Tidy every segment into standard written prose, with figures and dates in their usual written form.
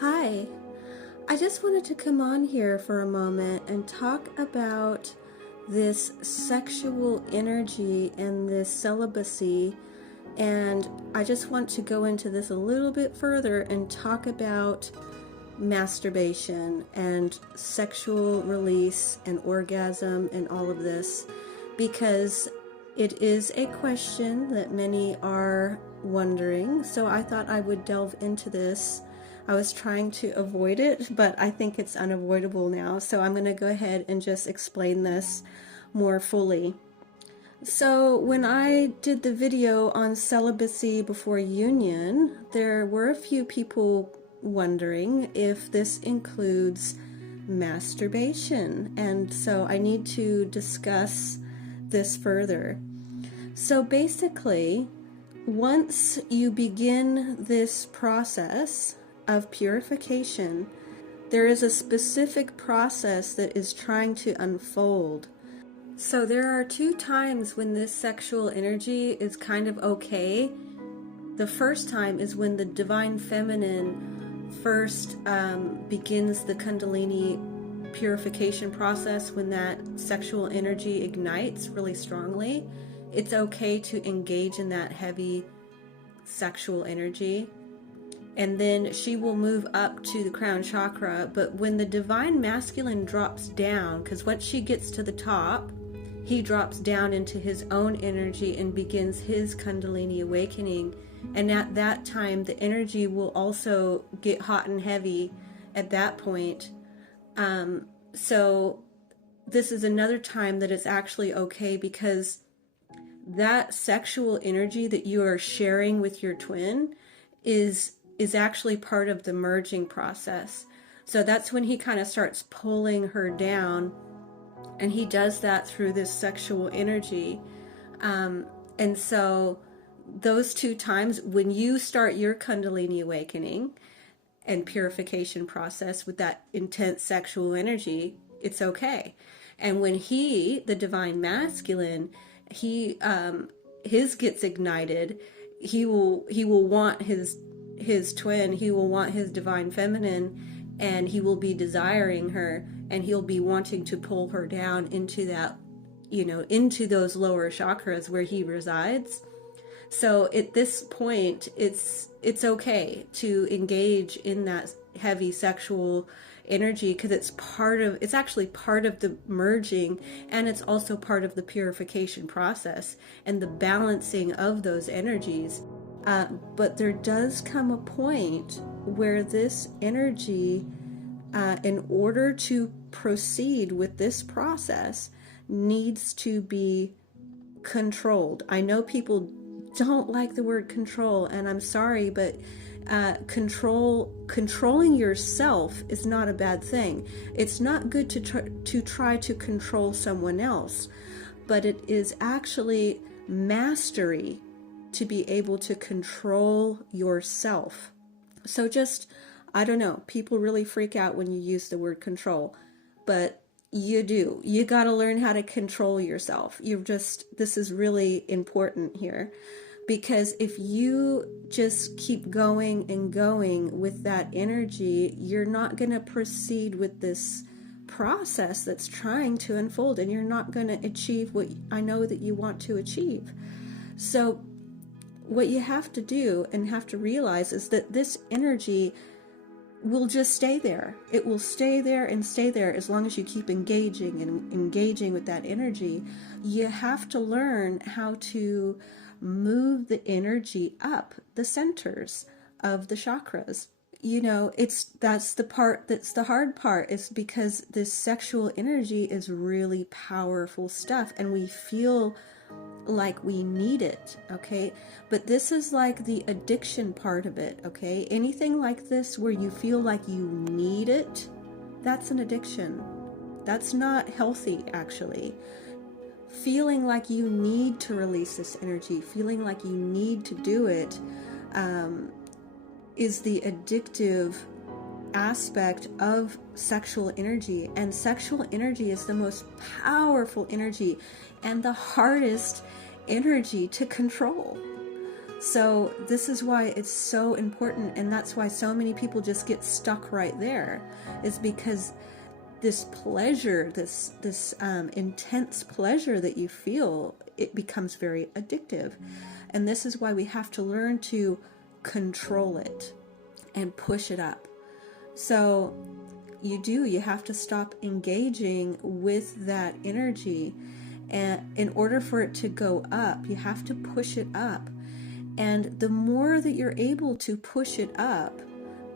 Hi, I just wanted to come on here for a moment and talk about this sexual energy and this celibacy, and I just want to go into this a little bit further and talk about masturbation and sexual release and orgasm and all of this, because it is a question that many are wondering. So I thought I would delve into this. I was trying to avoid it, but I think it's unavoidable now. So I'm going to go ahead and just explain this more fully. So when I did the video on celibacy before union, there were a few people wondering if this includes masturbation. And so I need to discuss this further. So basically, once you begin this process of purification, there is a specific process that is trying to unfold. So there are two times when this sexual energy is kind of okay. The first time is when the divine feminine first begins the Kundalini purification process. When that sexual energy ignites really strongly, it's okay to engage in that heavy sexual energy. And then she will move up to the crown chakra. But when the divine masculine drops down, because once she gets to the top, he drops down into his own energy and begins his Kundalini awakening. And at that time, the energy will also get hot and heavy at that point. So this is another time that it's actually okay, because that sexual energy that you are sharing with your twin is actually part of the merging process. So that's when he kind of starts pulling her down, and he does that through this sexual energy. And so those two times, when you start your Kundalini awakening and purification process with that intense sexual energy, it's okay. And when he, the divine masculine, his gets ignited, he will want his twin, he will want his divine feminine, and he will be desiring her, and he'll be wanting to pull her down into that, into those lower chakras where he resides. So at this point, it's okay to engage in that heavy sexual energy, because it's actually part of the merging, and it's also part of the purification process and the balancing of those energies. But there does come a point where this energy, in order to proceed with this process, needs to be controlled. I know people don't like the word control, and I'm sorry, but controlling yourself is not a bad thing. It's not good to try to control someone else, but it is actually mastery to be able to control yourself. So I don't know, people really freak out when you use the word control, but you got to learn how to control yourself. This is really important here, because if you just keep going and going with that energy, you're not going to proceed with this process that's trying to unfold, and you're not going to achieve what I know that you want to achieve. So what you have to do and have to realize is that this energy will just stay there. It will stay there and stay there as long as you keep engaging and engaging with that energy. You have to learn how to move the energy up the centers of the chakras. That's the hard part, is because this sexual energy is really powerful stuff, and we feel like we need it, okay? But this is like the addiction part of it, okay? Anything like this where you feel like you need it, that's an addiction. That's not healthy, actually. Feeling like you need to release this energy, feeling like you need to do it, is the addictive aspect of sexual energy. And sexual energy is the most powerful energy and the hardest energy to control. So this is why it's so important, and that's why so many people just get stuck right there, is because this pleasure, this intense pleasure that you feel, it becomes very addictive. And this is why we have to learn to control it and push it up. So you have to stop engaging with that energy, and in order for it to go up, you have to push it up. And the more that you're able to push it up,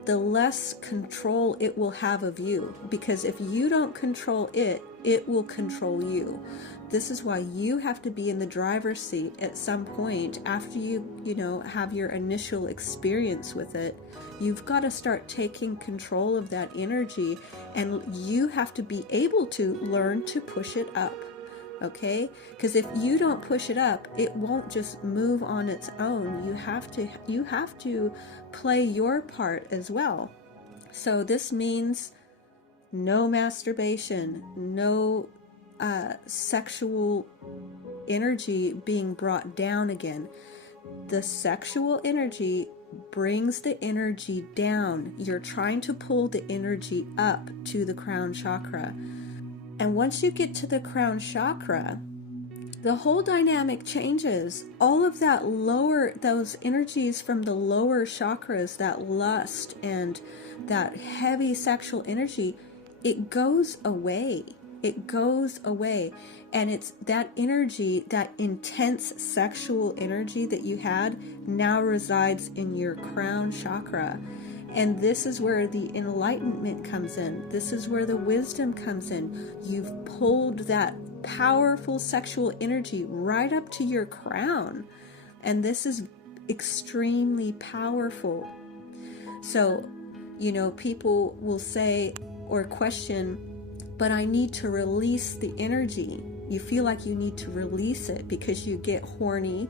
the less control it will have of you. Because if you don't control it, it will control you. This is why you have to be in the driver's seat at some point after you have your initial experience with it. You've got to start taking control of that energy, and you have to be able to learn to push it up. Okay? Because if you don't push it up, it won't just move on its own. You have to play your part as well. So this means no masturbation, no sexual energy being brought down again. The sexual energy brings the energy down. You're trying to pull the energy up to the crown chakra. And once you get to the crown chakra, the whole dynamic changes. All of that those energies from the lower chakras, that lust and that heavy sexual energy, it goes away. It goes away. And it's that energy, that intense sexual energy that you had, now resides in your crown chakra. And this is where the enlightenment comes in. This is where the wisdom comes in. You've pulled that powerful sexual energy right up to your crown. And this is extremely powerful. So, people will say or question, but I need to release the energy. You feel like you need to release it because you get horny,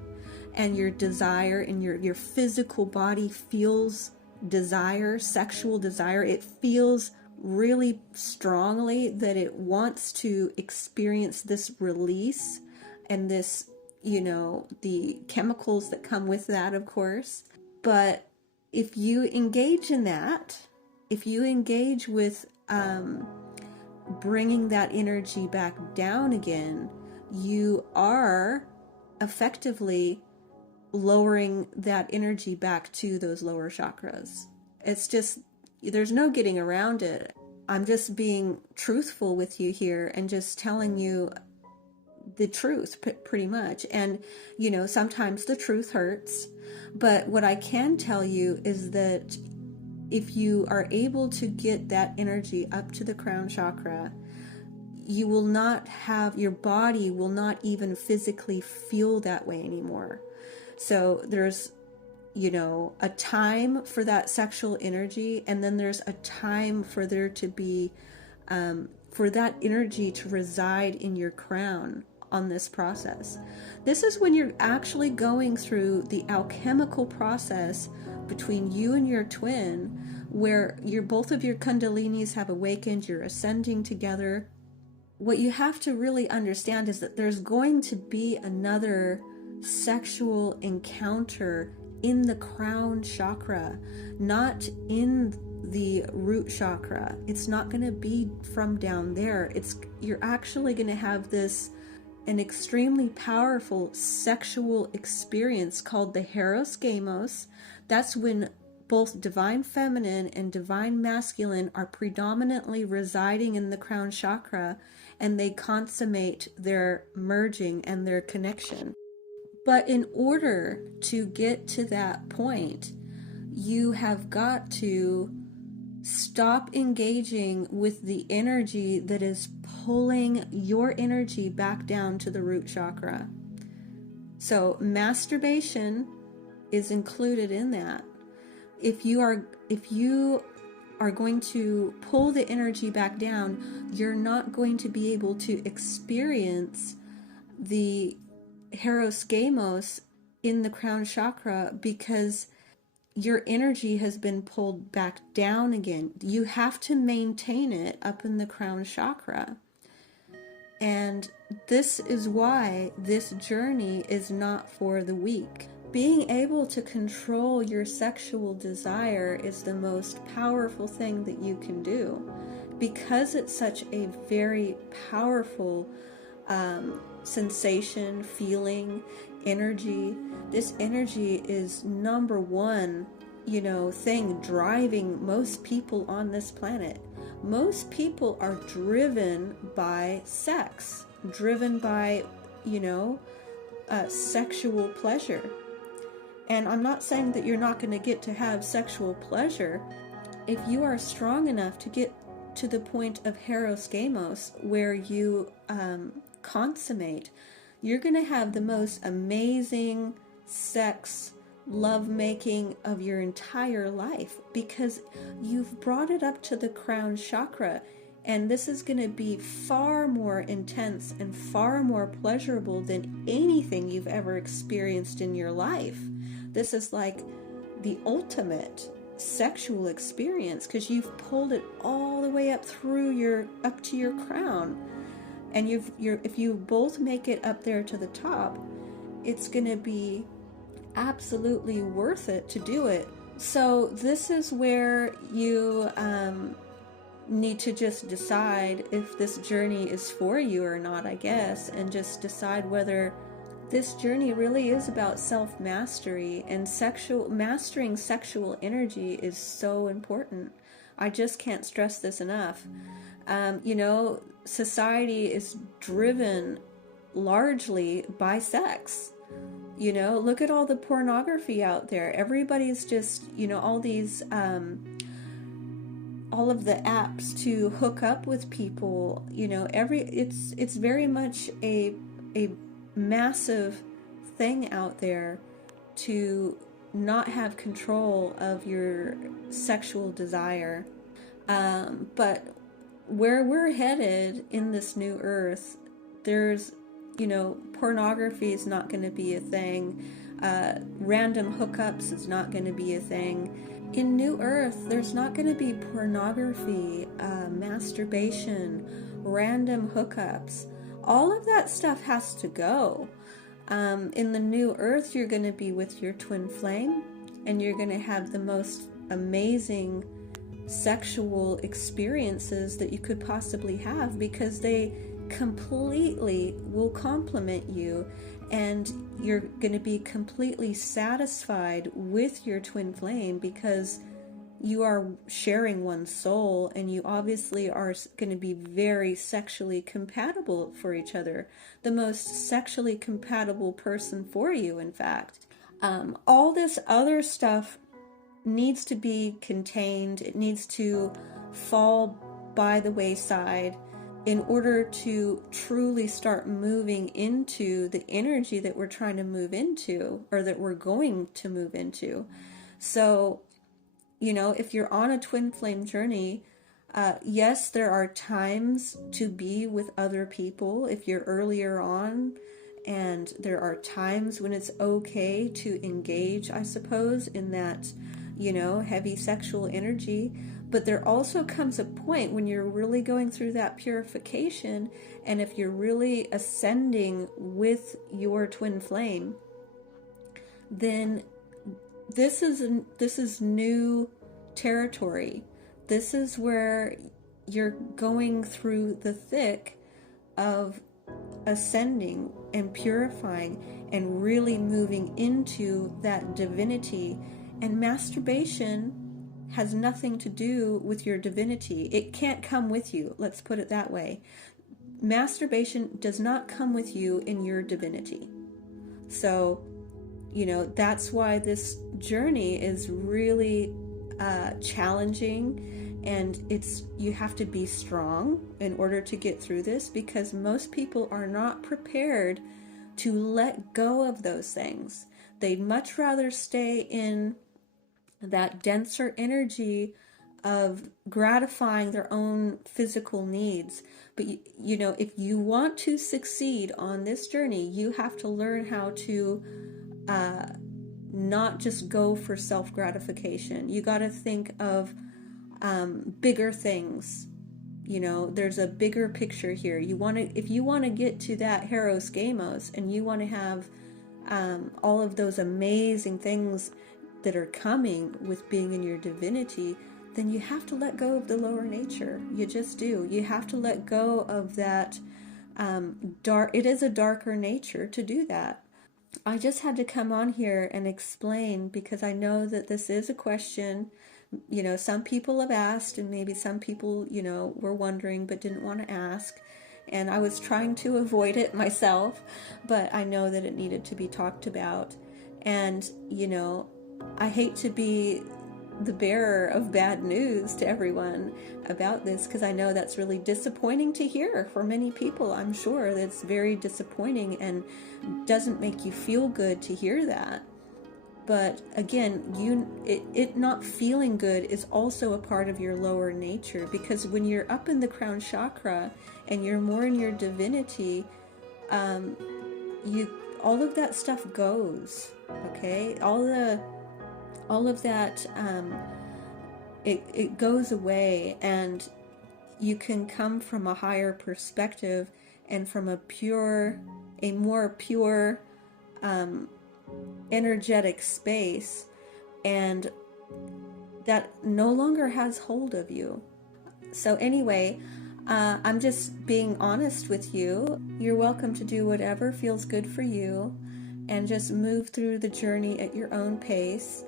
and your desire and your physical body feels desire, sexual desire. It feels really strongly that it wants to experience this release and this, the chemicals that come with that, of course. But if you engage in that, if you engage with bringing that energy back down again, you are effectively lowering that energy back to those lower chakras. It's just, there's no getting around it. I'm just being truthful with you here and just telling you the truth, pretty much. And, sometimes the truth hurts. But what I can tell you is that if you are able to get that energy up to the crown chakra, you will not have, your body will not even physically feel that way anymore. So there's, a time for that sexual energy, and then there's a time for there to be, for that energy to reside in your crown on this process. This is when you're actually going through the alchemical process between you and your twin, where both of your kundalinis have awakened, you're ascending together. What you have to really understand is that there's going to be another sexual encounter in the crown chakra, not in the root chakra. It's not going to be from down there. You're actually going to have an extremely powerful sexual experience called the Hieros Gamos. That's when both divine feminine and divine masculine are predominantly residing in the crown chakra, and they consummate their merging and their connection. But in order to get to that point, you have got to stop engaging with the energy that is pulling your energy back down to the root chakra. So masturbation is included in that. If you are going to pull the energy back down, you're not going to be able to experience the Hieros Gamos in the crown chakra, because your energy has been pulled back down again. You have to maintain it up in the crown chakra. And this is why this journey is not for the weak. being able to control your sexual desire is the most powerful thing that you can do, because it's such a very powerful sensation, feeling, energy. This energy is number one, thing driving most people on this planet. Most people are driven by sex, driven by, sexual pleasure. And I'm not saying that you're not going to get to have sexual pleasure. If you are strong enough to get to the point of Hieros Gamos, where you consummate, you're going to have the most amazing sex, love-making of your entire life, because you've brought it up to the crown chakra. And this is going to be far more intense and far more pleasurable than anything you've ever experienced in your life. This is like the ultimate sexual experience, because you've pulled it all the way up to your crown. And if you both make it up there to the top, it's going to be absolutely worth it to do it. So this is where you need to just decide if this journey is for you or not, I guess, and just decide whether this journey really is about self-mastery. And mastering sexual energy is so important. I just can't stress this enough. Society is driven largely by sex. Look at all the pornography out there. Everybody's just, all these, all of the apps to hook up with people, it's very much a massive thing out there to not have control of your sexual desire. But where we're headed in this new earth, there's, pornography is not going to be a thing. Random hookups is not going to be a thing. In New Earth, there's not going to be pornography, masturbation, random hookups. All of that stuff has to go. In the New Earth, you're going to be with your twin flame, and you're going to have the most amazing sexual experiences that you could possibly have, because they completely will complement you, and you're going to be completely satisfied with your twin flame, because you are sharing one soul, and you obviously are going to be very sexually compatible for each other. The most sexually compatible person for you, in fact. All this other stuff needs to be contained. It needs to fall by the wayside in order to truly start moving into the energy that we're trying to move into, or that we're going to move into. So, if you're on a twin flame journey, yes, there are times to be with other people if you're earlier on, and there are times when it's okay to engage, I suppose, in that, heavy sexual energy. But there also comes a point when you're really going through that purification, and if you're really ascending with your twin flame, then this is new territory. This is where you're going through the thick of ascending and purifying and really moving into that divinity. And masturbation has nothing to do with your divinity. It can't come with you. Let's put it that way. Masturbation does not come with you in your divinity. So, that's why this journey is really challenging, and you have to be strong in order to get through this, because most people are not prepared to let go of those things. They'd much rather stay in that denser energy of gratifying their own physical needs. But if you want to succeed on this journey, you have to learn how to not just go for self-gratification. You got to think of bigger things. There's a bigger picture here. If you want to get to that Hieros Gamos, and you want to have all of those amazing things that are coming with being in your divinity, then you have to let go of the lower nature. You just do. You have to let go of that dark. It is a darker nature to do that. I just had to come on here and explain, because I know that this is a question. Some people have asked, and maybe some people, were wondering but didn't want to ask. And I was trying to avoid it myself, but I know that it needed to be talked about. And, I hate to be the bearer of bad news to everyone about this, because I know that's really disappointing to hear for many people. I'm sure that's very disappointing and doesn't make you feel good to hear that. But again, it not feeling good is also a part of your lower nature, because when you're up in the crown chakra and you're more in your divinity, all of that stuff goes. Okay, all of that it goes away, and you can come from a higher perspective and from a more pure energetic space, and that no longer has hold of you. So anyway, I'm just being honest with you. You're welcome to do whatever feels good for you, and just move through the journey at your own pace,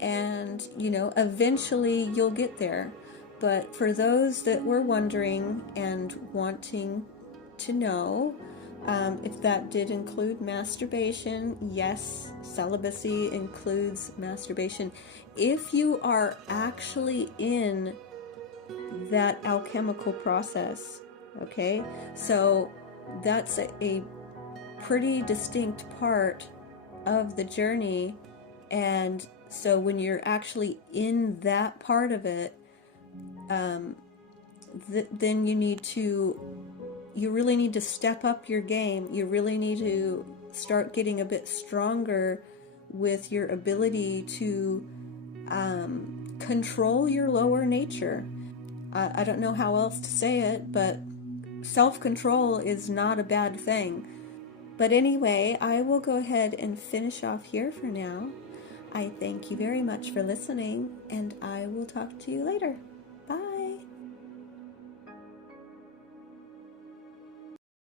and eventually you'll get there. But for those that were wondering and wanting to know, if that did include masturbation, yes, celibacy includes masturbation. If you are actually in that alchemical process, okay, so that's a pretty distinct part of the journey. And so when you're actually in that part of it, then you really need to step up your game. You really need to start getting a bit stronger with your ability to control your lower nature. I don't know how else to say it, but self-control is not a bad thing. But anyway, I will go ahead and finish off here for now. I thank you very much for listening, and I will talk to you later.